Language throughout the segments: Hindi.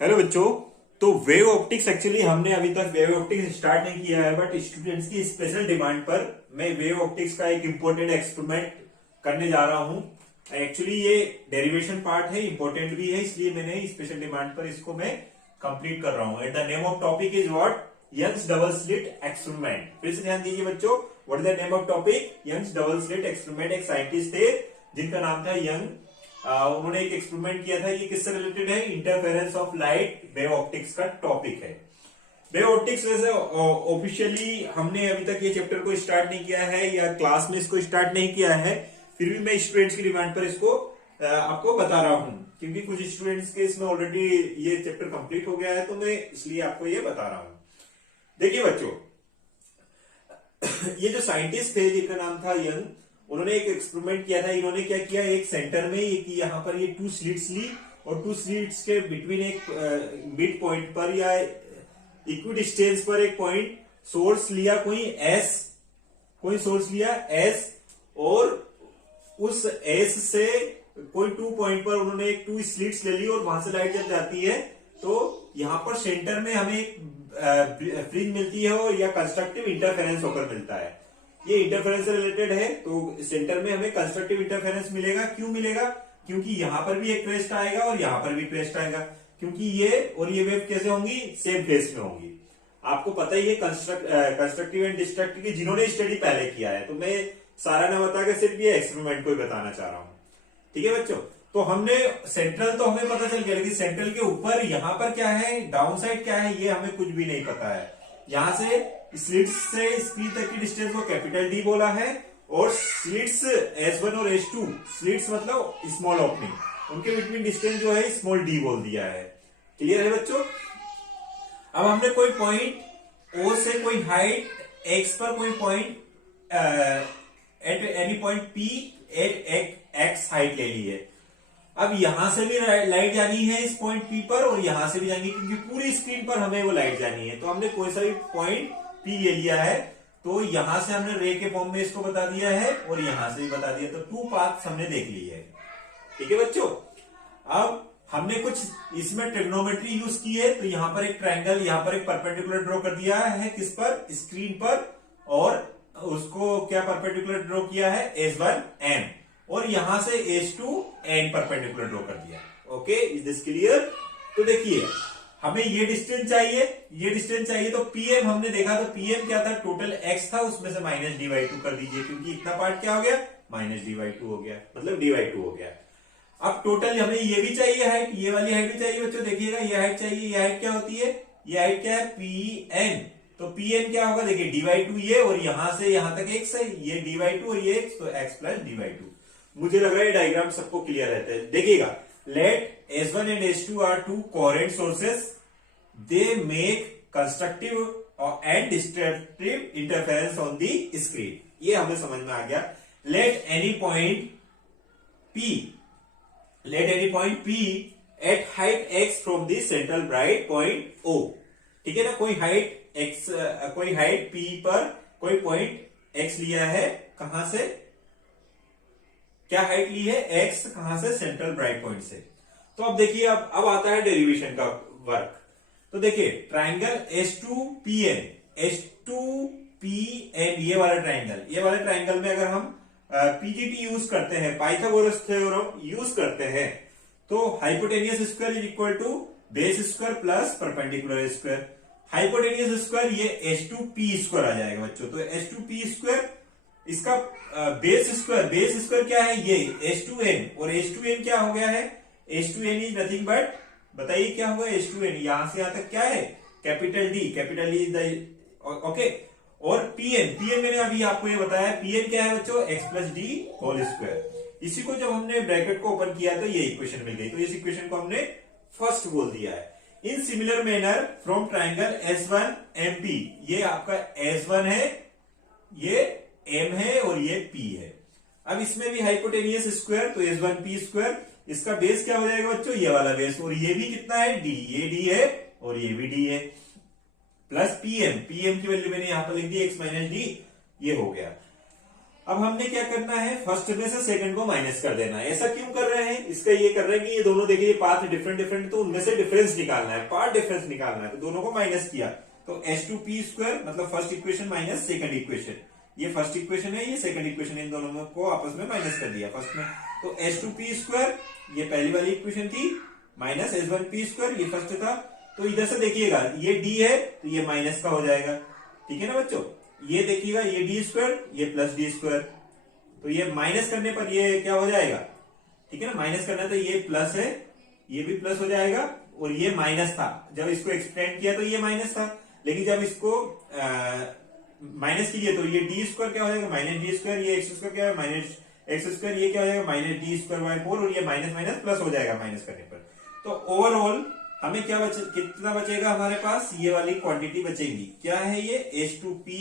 हेलो बच्चों। तो वेव ऑप्टिक्स एक्चुअली हमने अभी तक वेव ऑप्टिक्स स्टार्ट नहीं किया है, बट स्टूडेंट्स की स्पेशल डिमांड पर मैं वेव ऑप्टिक्स का एक इम्पोर्टेंट एक्सपेरिमेंट करने जा रहा हूं। एक्चुअली ये डेरिवेशन पार्ट है, इंपॉर्टेंट भी है, इसलिए मैंने स्पेशल डिमांड पर इसको मैं कंप्लीट कर रहा हूं। And the name of topic is what? Young's double slit experiment. फिर से ध्यान दीजिए बच्चों, what is the name of topic? Young's double slit experiment. एक साइंटिस्ट थे जिनका नाम था यंग। उन्होंने एक एक्सपेरिमेंट किया था। ये किससे रिलेटेड है? Interference of light, wave optics का टॉपिक है। वेव ऑप्टिक्स वैसे ऑफिशियली हमने अभी तक ये चैप्टर को स्टार्ट नहीं किया है या क्लास में इसको स्टार्ट नहीं किया है, फिर भी मैं स्टूडेंट्स की डिमांड पर इसको आपको बता रहा हूं, क्योंकि कुछ स्टूडेंट्स के इसमें ऑलरेडी ये चैप्टर कंप्लीट हो गया है, तो मैं इसलिए आपको ये बता रहा हूं। देखिए बच्चों, ये जो साइंटिस्ट थे जिनका नाम था यंग, उन्होंने एक एक्सपेरिमेंट किया था। इन्होंने क्या किया, एक सेंटर में यहाँ पर ये 2 स्लिट्स ली और 2 स्लिट्स के बिटवीन एक मिड पॉइंट पर या इक्वी डिस्टेंस पर एक पॉइंट सोर्स लिया, कोई सोर्स लिया एस, और उस एस से कोई 2 पॉइंट पर उन्होंने एक 2 स्लिट्स ले ली और वहां से लाइट जब जाती है तो यहां पर सेंटर में हमें एक फ्रिंज मिलती है और या कंस्ट्रक्टिव इंटरफेरेंस होकर मिलता है। ये इंटरफेरेंस से रिलेटेड है, तो सेंटर में हमें कंस्ट्रक्टिव इंटरफेरेंस मिलेगा। क्यों मिलेगा? क्योंकि यहां पर भी एक क्रेस्ट आएगा और यहां पर भी क्रेस्ट आएगा, क्योंकि ये और ये वेव कैसे होंगी? सेम फेस में होंगी। आपको पता ही है कंस्ट्रक्टिव एंड डिस्ट्रक्टिव की, जिन्होंने स्टडी पहले किया है, तो मैं सारा ना बताकर सिर्फ ये एक्सपेरिमेंट को ही बताना चाह रहा हूं। ठीक है बच्चों, तो हमने सेंट्रल तो हमें पता चल गया, लेकिन सेंट्रल के ऊपर यहां पर क्या है, डाउन साइड क्या है, ये हमें कुछ भी नहीं पता है। यहां से स्लिट्स से स्क्रीन तक की डिस्टेंस को कैपिटल डी बोला है, और स्लिट्स S1 और S2, स्लिट्स मतलब स्मॉल ओपनिंग, उनके बिटवीन डिस्टेंस जो है स्मॉल डी बोल दिया है। क्लियर है बच्चों? अब हमने कोई पॉइंट O से कोई हाइट x पर कोई point at any point P at x height ले ली है। अब यहां से भी लाइट जानी है इस पॉइंट P पर, और यहां से भी जानी है, क्योंकि पूरी स्क्रीन पर हमें वो लाइट जानी है। तो हमने कोई सा भी पॉइंट P ले लिया है, तो यहां से हमने रे के फॉर्म में इसको बता दिया है और यहां से भी बता दिया, तो 2 पाथ्स हमने देख ली है। ठीक है बच्चों, अब हमने कुछ इसमें ट्रिग्नोमेट्री यूज की है, तो यहां पर एक ट्रायंगल, यहां पर एक परपेंडिकुलर ड्रॉ कर दिया है, किस पर? स्क्रीन पर, और उसको क्या परपेंडिकुलर ड्रॉ किया है? S1 N, और यहां से S2 N परपेंडिकुलर ड्रॉ कर दिया। Okay, is this clear? तो देखिए, हमें ये डिस्टेंस चाहिए, ये डिस्टेंस चाहिए, तो PM हमने देखा, तो PM क्या था? टोटल x था, उसमें से -d/2 कर दीजिए, क्योंकि इतना पार्ट क्या हो गया? -d/2 हो गया, मतलब d/2 हो गया। अब टोटल हमें ये भी चाहिए हाइट, ये वाली हाइट भी चाहिए बच्चों। देखिएगा, ये हाइट चाहिए, ये हाइट क्या होती है? ये हाइट क्या है? PN। तो PN क्या होगा? देखिए d/2 ये, और यहां से यहां तक x है, ये d/2 और ये x, तो x प्लस d/2। मुझे लग रहा है डायग्राम सबको क्लियर रहता है। देखिएगा, let S1 and S2 are 2 coherent sources. They make constructive and destructive interference on the screen. ये हमें समझ में आ गया। Let any point P at height x from the central bright point O. ठीक है ना? कोई हाइट P पर कोई पॉइंट x लिया है, कहां से? क्या हाइट ली है? x, कहां से? सेंट्रल ब्राइट पॉइंट से। तो अब देखिए, अब आता है डेरिवेशन का वर्क। तो देखिए, ट्राइंगल S2PN, ये वाला ट्राइंगल में अगर हम PGT यूज करते हैं, पाइथागोरस थ्योरम यूज करते हैं, तो hypotenuse square is equal to base square plus perpendicular square. Hypotenuse square ये H2P स्क्वायर आ जाएगा बच्चों। तो H2P स्क्वायर, इसका बेस स्क्वायर क्या है? ये H2N, और H2N क्या हो गया है? H2N इज नथिंग बट, बताइए क्या होगा? H2N यहां से यहां तक क्या है? Capital D is the, okay. और PN मैंने अभी आपको ये बताया, PN क्या है बच्चों? x plus d whole square. इसी को जब हमने ब्रैकेट को ओपन किया तो ये इक्वेशन मिल गई, तो इस इक्वेशन को हमने फर्स्ट बोल दिया है। In similar manner from triangle S1MP, ये आपका S1 है, ये M है और ये P है। अब इसमें भी हाइपोटेनियस स्क्वायर, तो S1P स्क्वायर, इसका बेस क्या हो जाएगा बच्चों? ये वाला बेस, और ये भी कितना है? D, ये D है और ये भी D है, प्लस PM की वैल्यू मैंने यहां पर लिख दी x - d, ये हो गया। अब हमने क्या करना है, फर्स्ट में से सेकंड को माइनस कर देना है। ऐसा क्यों कर रहे हैं, इसका ये कर रहे हैं कि ये दोनों देखिए पाथ डिफरेंट डिफरेंट, तो उनमें से डिफरेंस निकालना है, पार्ट डिफरेंस निकालना है, तो दोनों को माइनस किया तो h2p² मतलब first equation minus second equation, ये फर्स्ट इक्वेशन है, ये सेकंड इक्वेशन, इन दोनों को आपस में माइनस कर दिया फर्स्ट में, तो h2p² ये पहली वाली इक्वेशन थी, माइनस h1p² ये फर्स्ट था। तो इधर से देखिएगा ये d है तो ये माइनस का हो जाएगा, ठीक है ना बच्चों। ये देखिएगा ये d², ये प्लस d², तो ये माइनस करने पर ये क्या हो जाएगा, ठीक है ना, माइनस करना तो ये प्लस है, ये भी प्लस हो जाएगा, और ये माइनस था, जब इसको एक्सपेंड किया तो ये माइनस था, लेकिन जब इसको माइनस कीजिए तो ये d² क्या हो जाएगा, माइनस d², ये x² क्या है, माइनस x², ये क्या हो जाएगा, माइनस d²/4, और ये माइनस माइनस प्लस हो जाएगा माइनस करने पर। तो ओवरऑल हमें क्या कितना बचेगा हमारे पास, ये वाली क्वांटिटी बचेगी, क्या है ये h2p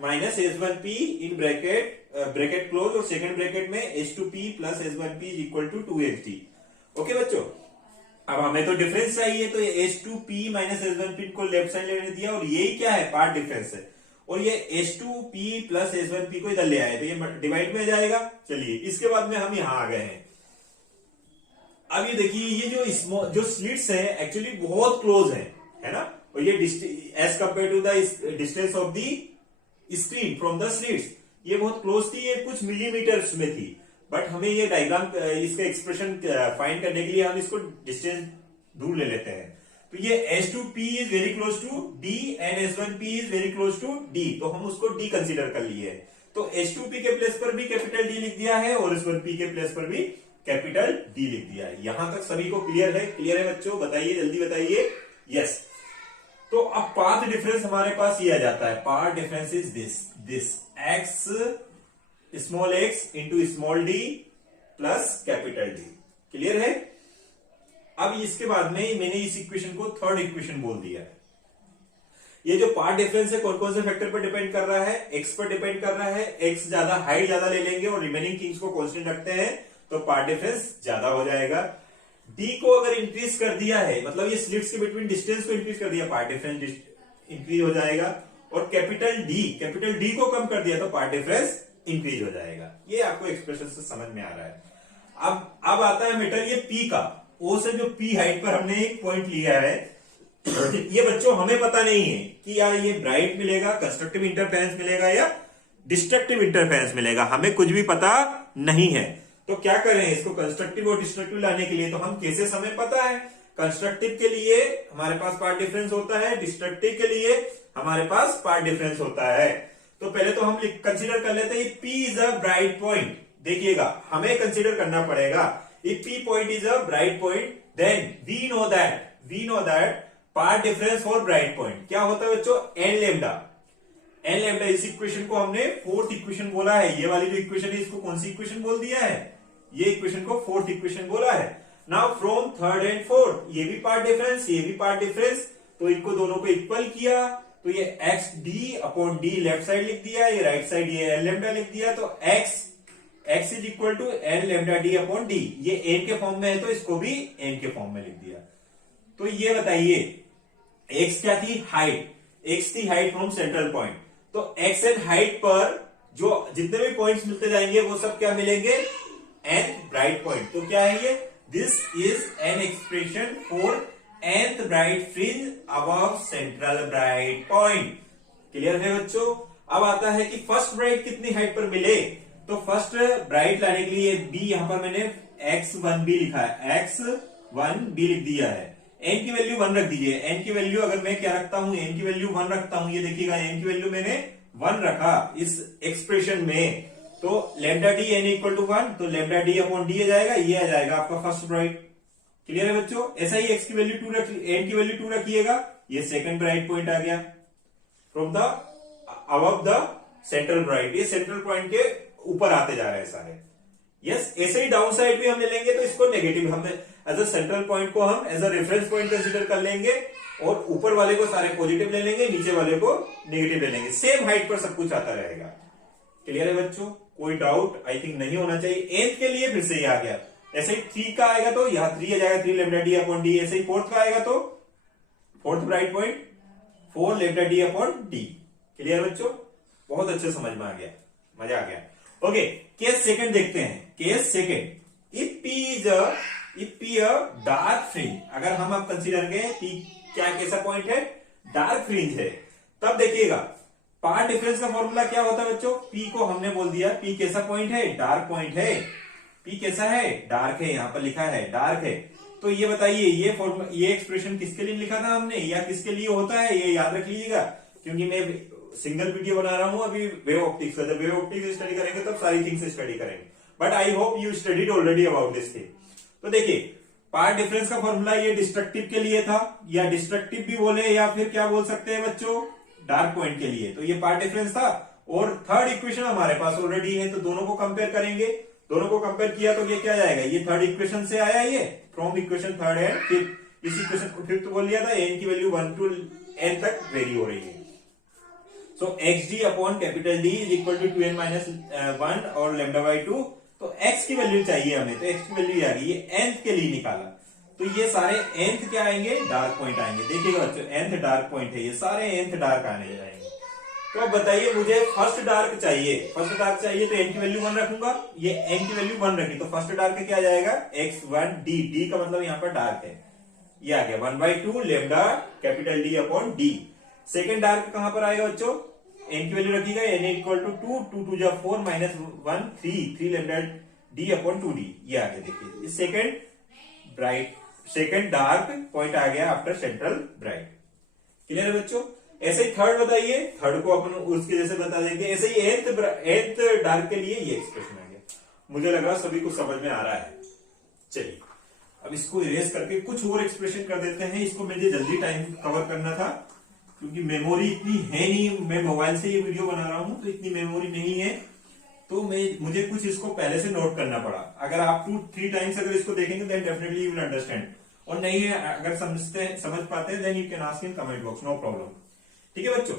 minus h1p in bracket close, और सेकंड ब्रैकेट में h2p plus h1p is equal to 2hd। Okay बच्चों, अब हमें तो डिफरेंस चाहिए, तो ये h2p माइनस h1p को लेफ्ट साइड लेने दिया, और यही क्या है, पार्ट डिफरेंस है, और ये h2p प्लस h1p को इधर ले आए तो ये डिवाइड में जाएगा। चलिए इसके बाद में हम यहां आ गए हैं। अब ये देखिए ये जो स्लिट्स है एक्चुअली बहुत क्लोज है ना, और ये as compare to the distance of the screen from the slits, ये बहुत क्लोज थी, ये कुछ मिलीमीटर्स में थी, बट हमें ये डायग्राम इसका एक्सप्रेशन फाइंड करने के लिए हम इसको डिस्टेंस दूर ले लेते हैं। तो ये h2p is very close to d and h1p is very close to d, तो हम उसको d कंसीडर कर लिए। तो h2p के प्लेस पर भी कैपिटल D लिख दिया है, और h1p के प्लेस पर भी कैपिटल D लिख दिया है। यहां तक सभी को क्लियर है बच्चों, बताइए जल्दी बताइए। यस, तो अब पाथ डिफरेंस हमारे पास ये आ जाता है, path difference is this x small x into small d plus capital D। Clear है। अब इसके बाद में मैंने इस इक्वेशन को थर्ड इक्वेशन बोल दिया है। ये जो पार्ट डिफरेंस है कौन कौन से फैक्टर पर डिपेंड कर रहा है, x पर डिपेंड कर रहा है, x ज्यादा हाइट ज्यादा ले लेंगे और रिमेनिंग थिंग्स को कांस्टेंट रखते हैं तो पार्ट डिफरेंस ज्यादा हो जाएगा। d को अगर इंक्रीज कर दिया है, मतलब ये स्लिट्स के बिटवीन डिस्टेंस को इंक्रीज कर दिया, पार्ट डिफरेंस इंक्रीज हो जाएगा, और कैपिटल D को कम कर दिया तो पार्ट डिफरेंस इंक्रीज हो जाएगा। ये आपको एक्सप्रेशन से समझ में आ रहा है। अब आता है मैटर ये P का। O से जो P हाइट पर हमने एक पॉइंट लिया है, ये बच्चों हमें पता नहीं है कि यार ये ब्राइट मिलेगा, कंस्ट्रक्टिव इंटरफेरेंस मिलेगा या डिस्ट्रक्टिव इंटरफेरेंस मिलेगा, हमें कुछ भी पता नहीं है। तो क्या करें इसको कंस्ट्रक्टिव और डिस्ट्रक्टिव लाने के लिए, तो हम केसेस हमें पता है। कंस्ट्रक्टिव के लिए हमारे पास पार्ट डिफरेंस होता है, डिस्ट्रक्टिव के लिए हमारे पास पार्ट डिफरेंस होता है। तो पहले तो हम कंसीडर कर लेते हैं P is a bright point. देखिएगा हमें कंसीडर करना पड़ेगा, if P point is a bright point then we know that path difference for bright point क्या होता है बच्चों, n लैम्डा। इस इक्वेशन को हमने फोर्थ इक्वेशन बोला है। ये वाली जो इक्वेशन है इसको कौन सी इक्वेशन बोल दिया है, ये इक्वेशन को फोर्थ इक्वेशन बोला है। Now from third and fourth, ये भी पार्ट डिफरेंस, ये भी पार्ट डिफरेंस, तो इनको दोनों को इक्वल किया तो ये xd/d लेफ्ट साइड लिख दिया, ये राइट साइड ये n लैम्डा लिख दिया, तो x is equal to n lambda d/d। ये n के फॉर्म में है तो इसको भी n के फॉर्म में लिख दिया। तो ये बताइए x क्या थी, हाइट, x थी हाइट फ्रॉम सेंट्रल पॉइंट, तो x एंड हाइट पर जो जितने भी पॉइंट्स मिलते जाएंगे वो सब क्या मिलेंगे, nth ब्राइट पॉइंट। तो क्या है ये, this is an expression for nth bright fringe above central bright point. Clear है बच्चों। अब आता है कि फर्स्ट ब्राइट कितनी हाइट पर मिले, तो फर्स्ट ब्राइट लाने के लिए b यहां पर मैंने x1b लिखा है, x1b लिख दिया है। n की वैल्यू 1 रख दीजिए। n की वैल्यू अगर मैं क्या रखता हूं, n की वैल्यू 1 रखता हूं, ये देखिएगा n की वैल्यू मैंने 1 रखा इस एक्सप्रेशन में, तो lambda d n equal to 1, तो लैम्डा d/d आ जाएगा, ये आ जाएगा आपका फर्स्ट ब्राइट। क्लियर है बच्चों। ऐसा ही x की वैल्यू 2 n की वैल्यू 2 रखिएगा, ये सेकंड ब्राइट पॉइंट आ गया from the above the central bright, ये सेंट्रल पॉइंट के ऊपर आते जा रहा है सारे। यस, ऐसे ही डाउन साइड भी हम ले लेंगे तो इसको नेगेटिव, हम एज अ सेंट्रल पॉइंट को हम as a reference point consider कर लेंगे, और ऊपर वाले को सारे पॉजिटिव ले लेंगे, नीचे वाले को नेगेटिव ले लेंगे, सेम हाइट पर सब कुछ आता रहेगा। क्लियर है बच्चों, कोई डाउट आई थिंक नहीं होना चाहिए। nth के लिए फिर से ये आ गया, ऐसे ही 3 का आएगा तो यहाँ 3 आ जाएगा, 3 लैम्डा d/d। ऐसे ही फोर्थ का आएगा तो fourth bright point 4 lambda d/d। Clear बच्चों, बहुत अच्छे समझ में आ गया, मजा आ गया। ओके, केस सेकंड देखते हैं। Case second, if P a dark fringe, अगर हम अब कंसीडर करें पी क्या कैसा पॉइंट है, डार्क फ्रिंज है, तब देखिएगा पार्ट डिफरेंस का फॉर्मूला क्या होता है बच्चों, पी को हमने बोल दिया पी कैसा पॉइंट है, डार्क पॉइंट है। पी कैसा है, डार्क है, यहां पर लिखा है डार्क है। तो ये बताइए ये एक्सप्रेशन किसके लिए लिखा था हमने या किसके लिए होता है, ये याद रख लीजिएगा, क्योंकि मैं सिंगल वीडियो बना रहा हूं अभी वेव ऑप्टिक्स का। जब वेव ऑप्टिक्स स्टडी करेंगे तब सारी थिंग्स स्टडी करेंगे, but I hope you studied already about this thing. तो देखिए पार्ट डिफरेंस का फॉर्मूला ये डिस्ट्रक्टिव के लिए था, या डिस्ट्रक्टिव भी बोले या फिर क्या बोल सकते हैं बच्चों, डार्क पॉइंट के लिए। तो ये पार्ट डिफरेंस था और थर्ड इक्वेशन हमारे पास ऑलरेडी है, तो दोनों को कंपेयर करेंगे। दोनों को कंपेयर किया तो ये क्या जाएगा, ये थर्ड इक्वेशन से आया, ये from equation third and fifth. इस इक्वेशन को फिफ्थ बोल लिया था, एन की वैल्यू 1 to n तक वेरी हो रही है। So x d upon capital D is equal to 2n minus 1 और लेमडा बाई 2। तो x की वैल्यू चाहिए हमें, तो x की वैल्यू आ गई, ये nth के लिए निकाला। तो ये सारे nth क्या आएंगे, डार्क पॉइंट आएंगे। देखिएगा बच्चों nth डार्क पॉइंट है, ये सारे nth डार्क आने जाएंगे। तो अब बताइए मुझे फर्स्ट डार्क चाहिए, फर्स्ट डार्क चाहिए तो n की वैल्यू 1 रखूंगा, ये n की वैल्यू 1 रखी, तो फर्स्ट डार्क क्या आ जाएगा, x1 d, d का मतलब यहाँ पर डार्क है, ये आ गया 1/2 lambda capital D upon D। Second dark कहां पर आएगा बच्चों, n की वैल्यू रखिएगा, n इक्वल टू 2, 2 2 जा 4 minus 1 3 lambda D upon 2D, ये आ गया। देखिए सेकेंड डार्क पॉइंट आ गया आफ्टर सेंट्रल ब्राइट। क्लियर है बच्चों। ऐसे ही थर्ड बताइए, थर्ड को अपन उसके जैसे बता देंगे। ऐसे ही एथ डार्क के लिए ये एक्सप्रेशन आ गया। मुझे लगा सभी को समझ में आ रहा है। चलिए अब इसको इरेज करके कुछ और एक्सप्रेशन कर देते हैं। इसको मुझे जल्दी टाइम कवर करना था क्योंकि मेमोरी इतनी है नहीं, मैं मोबाइल से ये वीडियो बना रहा हूं तो इतनी मेमोरी नहीं है, तो मुझे कुछ इसको पहले से नोट करना पड़ा। अगर आप 2-3 टाइम्स अगर इसको देखेंगे then definitely you will understand, और नहीं है अगर समझ पाते हैं then you can ask in comment box, no problem. ठीक है बच्चों,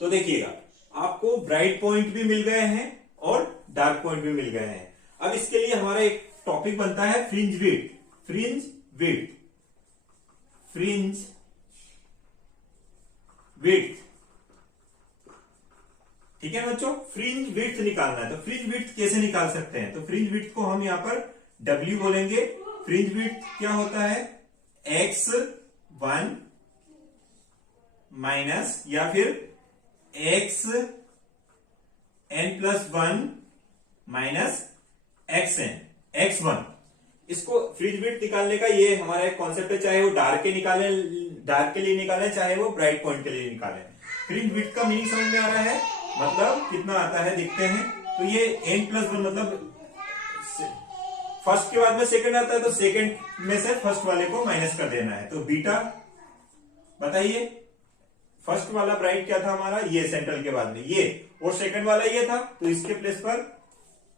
तो देखिएगा आपको ब्राइट पॉइंट भी मिल गए हैं और डार्क पॉइंट भी मिल गए हैं। अब इसके लिए हमारा एक टॉपिक बनता है fringe width. Fringe width, fringe width, ठीक है बच्चों, फ्रिंज विड्थ निकालना है। तो फ्रिंज विड्थ कैसे निकाल सकते हैं, तो फ्रिंज विड्थ को हम यहां पर W बोलेंगे। फ्रिंज विड्थ क्या होता है, x1 माइनस या फिर xn प्लस 1 माइनस x1। इसको फ्रिंज विड्थ निकालने का ये हमारा एक कॉन्सेप्ट है, चाहे वो डार्क के लिए निकाले चाहे वो ब्राइट पॉइंट के लिए निकाले। फ्रिंज विड्थ का मीनिंग समझ में आ रहा है, मतलब कितना आता है देखते हैं। तो ये n प्लस 1 मतलब फर्स्ट के बाद में सेकंड आता है, तो सेकंड में से फर्स्ट वाले को माइनस कर देना है। तो बीटा बताइए, फर्स्ट वाला ब्राइट क्या था हमारा, ये सेंट्रल के बाद में ये, और सेकंड वाला ये था, तो इसके प्लेस पर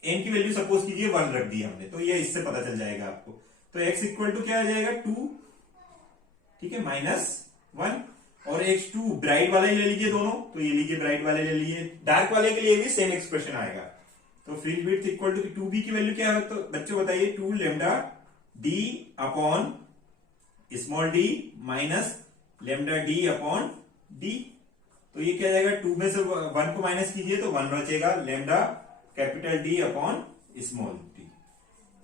n की वैल्यू सपोज कीजिए 1 रख दी हमने, तो ये इससे पता चल जाएगा आपको। तो x इक्वल टू क्या आ जाएगा 2, ठीक है, माइनस 1, और x2 ब्राइट वाला ही ले लीजिए दोनों, तो ये लीजिए ब्राइट वाले ले लीजिए। डार्क वाले के लिए भी सेम एक्सप्रेशन आएगा। तो fringe width equal to 2b की वैल्यू क्या है, तो बच्चों बताइए 2 lambda d upon small d minus lambda d upon d। तो ये क्या जाएगा, 2 में से 1 को माइनस कीजिए तो 1 बचेगा, lambda capital D upon small d।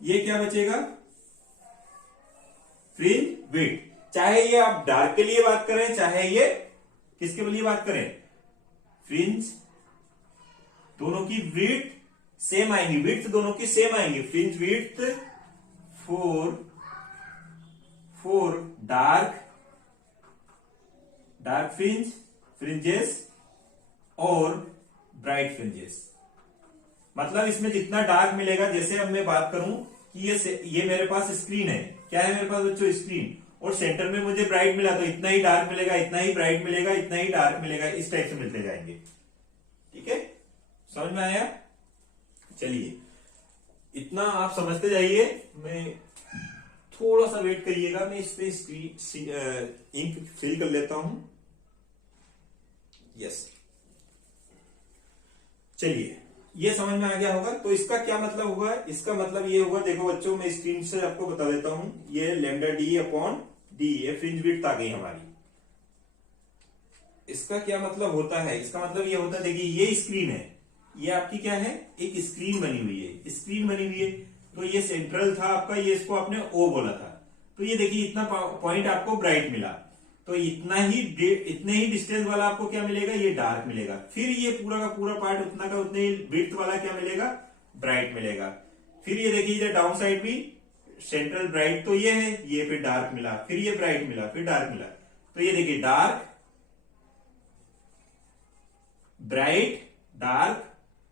ये क्या बचेगा, फ्रिंज विड्थ। चाहे ये आप डार्क के लिए बात करें चाहे ये किसके लिए बात करें, फ्रिंज दोनों की विड्थ सेम आएंगी, विड्थ दोनों की सेम आएंगी। Fringe width for dark fringes और ब्राइट फ्रिंजेस। मतलब इसमें जितना डार्क मिलेगा, जैसे अब मैं बात करूं कि ये मेरे पास स्क्रीन है, क्या है मेरे पास बच्चों, स्क्रीन, और सेंटर में मुझे ब्राइट मिला, तो इतना ही डार्क मिलेगा, इतना ही ब्राइट मिलेगा, इतना ही डार्क मिलेगा, इस टाइप से मिलते जाएंगे। ठीक है, समझ में आया। चलिए इतना आप समझते जाइए, मैं थोड़ा सा वेट करिएगा, मैं इस पे इंक फिल कर लेता हूं। यस, चलिए ये समझ में आ गया होगा। तो इसका क्या मतलब होगा, इसका मतलब ये होगा, देखो बच्चों मैं स्क्रीन से आपको बता देता हूं, ये लेमडा d अपॉन d, ये फ्रिंज विड्थ आ गई हमारी। इसका क्या मतलब होता है, इसका मतलब ये होता है, देखिए ये स्क्रीन है, ये आपकी क्या है, एक स्क्रीन बनी हुई है, स्क्रीन बनी हुई है। तो ये सेंट्रल था आपका, ये इसको आपने ओ बोला था। तो ये देखिए इतना पॉइंट आपको ब्राइट मिला, तो इतने ही डिस्टेंस वाला आपको क्या मिलेगा, ये डार्क मिलेगा। फिर ये पूरा का पूरा पार्ट उतना का उतने ही विड्थ वाला क्या मिलेगा, ब्राइट मिलेगा। फिर ये देखिए इधर डाउन साइड भी सेंट्रल ब्राइट तो ये है, ये फिर डार्क मिला, फिर ये ब्राइट मिला, फिर डार्क मिला। तो ये देखिए dark bright dark,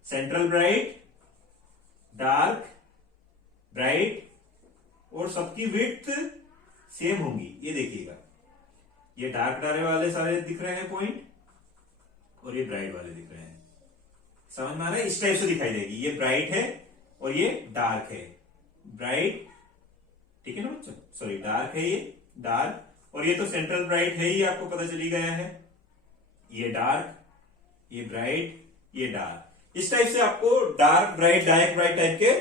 central bright dark bright, और सबकी विड्थ सेम होंगी। ये देखिएगा, ये डार्क डार्क वाले सारे दिख रहे हैं पॉइंट, और ये ब्राइट वाले दिख रहे हैं। समझ में आ रहा है, इस टाइप से दिखाई देगी, ये ब्राइट है और ये डार्क है, ब्राइट, ठीक है ना बच्चों, सॉरी डार्क है ये, डार्क, और ये तो सेंट्रल ब्राइट है ही, आपको पता चली गया है। ये डार्क, ये ब्राइट, ये डार्क, इस टाइप से आपको डार्क ब्राइट टाइप के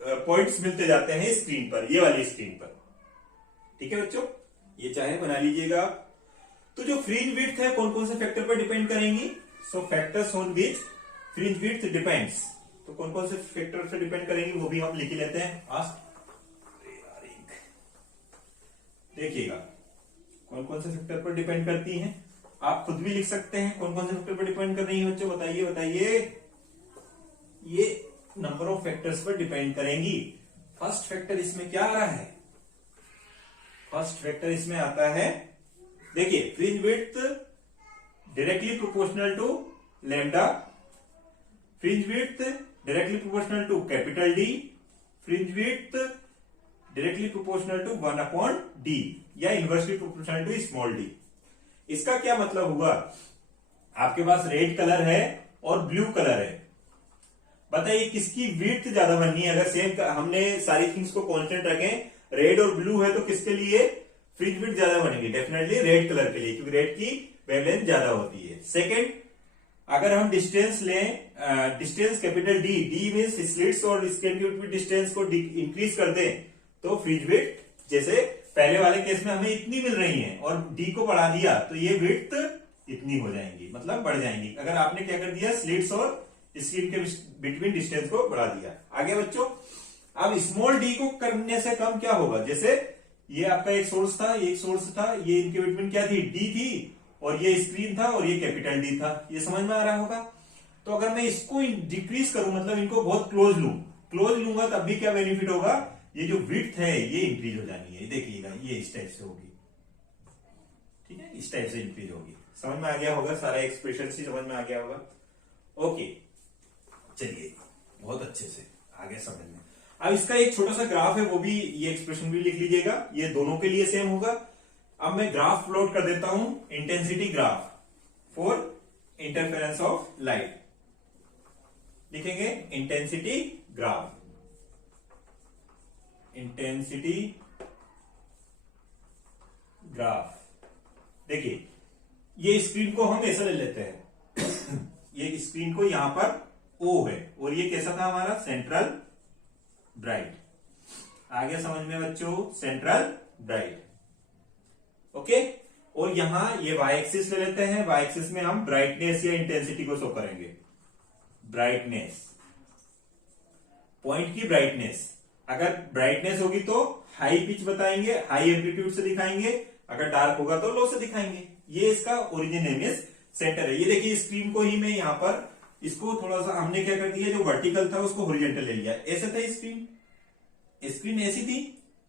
पॉइंट्स मिलते जाते हैं स्क्रीन पर, ये वाली स्क्रीन पर। ठीक है बच्चों, ये चाहे बना लीजिएगा। तो जो फ्रिंज विड्थ है कौन कौन से फैक्टर पर डिपेंड करेंगी, सो factors on which fringe width depends, तो कौन कौन से फैक्टर से डिपेंड करेंगी वो भी हम लिख लेते हैं। आज देखिएगा कौन कौन से फैक्टर पर डिपेंड करती हैं, आप खुद भी लिख सकते हैं कौन कौन से फैक्टर पर डिपेंड कर रही है बच्चों, बताइए बताइए। ये नंबर ऑफ फैक्टर्स पर डिपेंड करेंगी। फर्स्ट फैक्टर इसमें क्या आ रहा है, फर्स्ट फैक्टर इसमें आता है, देखिए fringe width directly proportional to lambda, fringe width directly proportional to capital D, fringe width directly proportional to 1/d, या inversely proportional to small d. इसका क्या मतलब हुआ, आपके पास रेड कलर है और ब्लू कलर है, बताइए किसकी विड्थ ज्यादा बननी है। अगर सेम हमने सारी थिंग्स को कांस्टेंट रखें, रेड और ब्लू है, तो किसके लिए फ्रिंज विड्थ ज्यादा बनेगी, डेफिनेटली रेड कलर के लिए, क्योंकि रेड की वेवलेंथ ज्यादा होती है। सेकेंड, अगर हम डिस्टेंस लें, distance capital D, D mean slits और स्क्रीन के बीच डिस्टेंस को इंक्रीज कर दें, तो फ्रिंज विड्थ जैसे पहले वाले केस में हमें इतनी मिल रही है और डी को बढ़ा दिया तो ये विड्थ इतनी हो जाएंगी, मतलब बढ़ जाएंगी। अगर आपने क्या कर दिया, स्लिट्स और स्क्रीन के बिटवीन डिस्टेंस को बढ़ा दिया। आगे बच्चों, अब स्मॉल डी को करने से कम क्या होगा, जैसे ये आपका एक सोर्स था, एक सोर्स था, ये इनके बिटवीन क्या थी, डी थी, और ये स्क्रीन था और ये कैपिटल डी था। ये समझ में आ रहा होगा। तो अगर मैं इसको डिक्रीज करूं, मतलब इनको बहुत क्लोज लूंगा, तब भी क्या बेनिफिट होगा, ये जो विड्थ है ये इंक्रीज हो जानी है। देखिएगा ये इस टाइप से होगी, ठीक है, इस टाइप से इंक्रीज होगी। समझ में आ गया होगा, सारा एक्सप्रेशन ही समझ में आ गया होगा। ओके, चलिए बहुत अच्छे से आ गया समझ में। अब इसका एक छोटा सा ग्राफ है, वो भी, ये एक्सप्रेशन भी लिख लीजिएगा, ये दोनों के लिए सेम होगा। अब मैं ग्राफ प्लॉट कर देता हूं, intensity graph for interference of light, लिखेंगे इंटेंसिटी ग्राफ, इंटेंसिटी ग्राफ। देखिए ये स्क्रीन को हम ऐसा ले लेते हैं ये स्क्रीन को यहां पर O है, और ये कैसा था हमारा, सेंट्रल ब्राइट। आ गया समझ में बच्चों, सेंट्रल ब्राइट। ओके, और यहां ये y एक्सिस ले लेते हैं, y एक्सिस में हम ब्राइटनेस या इंटेंसिटी को शो करेंगे। ब्राइटनेस, पॉइंट की ब्राइटनेस, अगर ब्राइटनेस होगी तो हाई पिच बताएंगे, हाई एम्पलीट्यूड से दिखाएंगे, अगर डार्क होगा तो लो से दिखाएंगे। ये इसका ओरिजिन है, मींस सेंटर है। ये देखिए स्क्रीन को ही मैं यहां पर, इसको थोड़ा सा हमने क्या कर दिया, जो वर्टिकल था उसको हॉरिजॉन्टल ले लिया। ऐसे था स्क्रीन ऐसी थी,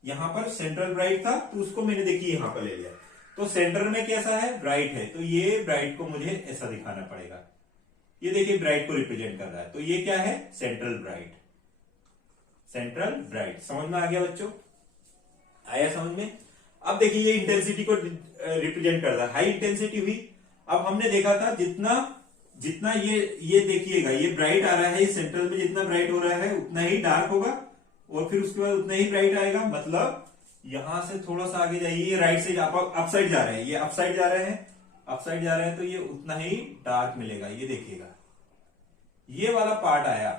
यहां पर सेंट्रल ब्राइट था, तो उसको मैंने देखिए यहां पर ले लिया। तो सेंटर में कैसा है, ब्राइट है, तो ये ब्राइट को मुझे ऐसा दिखाना पड़ेगा। ये देखिए ब्राइट को रिप्रेजेंट कर रहा है, तो ये क्या है, सेंट्रल ब्राइट, सेंट्रल ब्राइट। समझ में आ गया बच्चों, आया समझ में। अब देखिए ये इंटेंसिटी को रिप्रेजेंट कर रहा है, हाई इंटेंसिटी हुई। अब हमने देखा था जितना ये देखिएगा, ये ब्राइट आ रहा है, सेंट्रल में जितना ब्राइट हो रहा है उतना ही डार्क होगा, और फिर उसके बाद उतना ही ब्राइट आएगा। मतलब यहां से थोड़ा सा आगे जाइए, ये राइट साइड अप साइड जा रहे हैं, ये अप साइड जा रहे हैं, अप साइड जा रहे हैं, तो ये उतना ही डार्क मिलेगा। ये देखिएगा ये वाला पार्ट आया,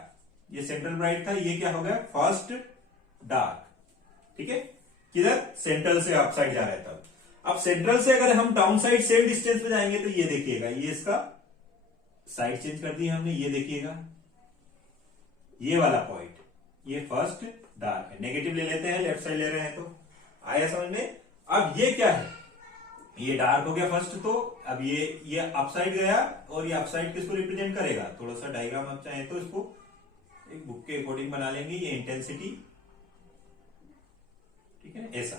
ये सेंट्रल ब्राइट था, ये क्या हो गया, फर्स्ट डार्क, ठीक है, किधर, सेंट्रल से अप साइड जा रहा है तब। अब सेंट्रल से अगर हम डाउन साइड सेम डिस्टेंस पे जाएंगे तो ये देखिएगा, ये इसका साइड चेंज कर दी हमने, ये देखिएगा ये वाला पॉइंट, ये फर्स्ट डार्क है, नेगेटिव ले लेते हैं, लेफ्ट साइड ले रहे हैं तो आया समझ में। अब ये क्या है, ये डार्क हो गया फर्स्ट, तो अब ये अप साइड गया, और ये अप साइड किसको रिप्रेजेंट करेगा, थोड़ा सा डायग्राम आप चाहें तो इसको एक बुक के अकॉर्डिंग बना लेंगे, ये इंटेंसिटी, ठीक है ऐसा।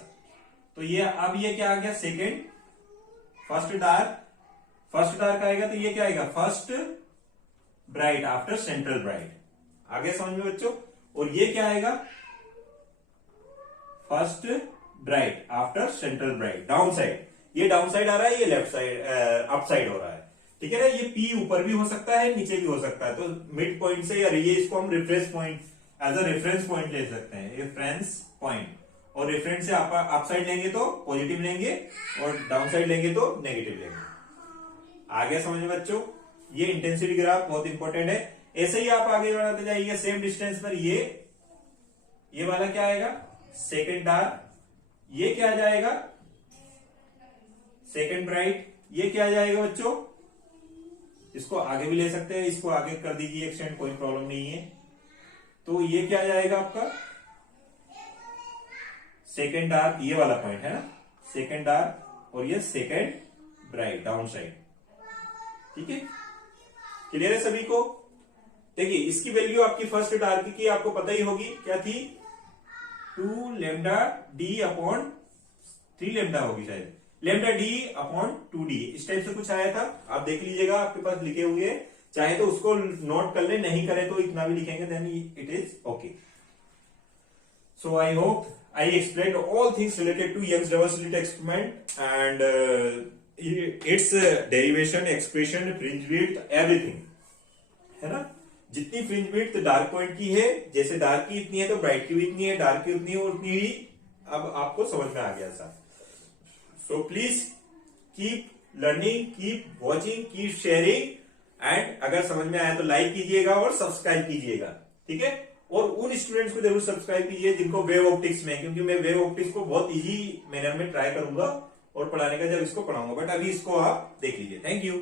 तो ये अब ये क्या आ गया, सेकेंड, फर्स्ट डार्क आएगा तो ये क्या आएगा, first bright after central bright, आगे समझ में बच्चों। और ये क्या आएगा, first bright after central bright, down side, ये डाउन साइड आ रहा है, ये लेफ्ट साइड अप साइड हो रहा है, ठीक है ना। ये पी ऊपर भी हो सकता है, नीचे भी हो सकता है, तो मिड पॉइंट से, या ये इसको हम reference point, as a reference point ले सकते हैं, रेफरेंस पॉइंट। और रेफरेंस से अप साइड लेंगे तो पॉजिटिव लेंगे, और डाउन साइड लेंगे तो नेगेटिव लेंगे। आगे समझ में बच्चों, ये इंटेंसिटी ग्राफ बहुत इंपॉर्टेंट है। ऐसे ही आप आगे बढ़ाते जाइए सेम डिस्टेंस पर, ये वाला क्या आएगा, सेकेंड डार्क, ये क्या जाएगा, सेकेंड ब्राइट, ये क्या जाएगा बच्चों, इसको आगे भी ले सकते हैं, इसको आगे कर दीजिए एक्सटेंड, कोई प्रॉब्लम नहीं है। तो ये क्या जाएगा आपका, सेकेंड डार्क, ये वाला पॉइंट है ना, सेकेंड डार्क, और ये सेकेंड ब्राइट डाउन साइड, ठीक है। क्लियर है सभी को। देखिए इसकी वैल्यू आपकी फर्स्ट डार्क की आपको पता ही होगी, क्या थी, 2 लैम्डा डी अपॉन 3 लैम्डा होगी शायद, लैम्डा डी अपॉन 2d, इस टाइप से कुछ आया था, आप देख लीजिएगा आपके पास लिखे हुए हैं, चाहे तो उसको नोट कर ले, नहीं करे तो इतना भी लिखेंगे, then it is okay. So I hope I explained all things related to Young's double slit experiment and its derivation, expression, fringe width, everything, है ना। जितनी फ्रिंज विड्थ डार्क पॉइंट की है, जैसे डार्क की इतनी है तो ब्राइट की भी इतनी है, डार्क की उतनी है, उतनी ही अब आपको समझ में आ गया sir. So please keep learning, keep watching, keep sharing, and अगर समझ में आया तो लाइक कीजिएगा और सब्सक्राइब कीजिएगा, ठीक है। और उन स्टूडेंट्स को जरूर सब्सक्राइब कीजिए जिनको वेव ऑप्टिक्स में, क्योंकि मैं वेव ऑप्टिक्स को बहुत इजी मैनर में ट्राई करूंगा और पढ़ाने का जब इसको पढ़ाऊंगा, बट अभी इसको आप देख लीजिए। Thank you.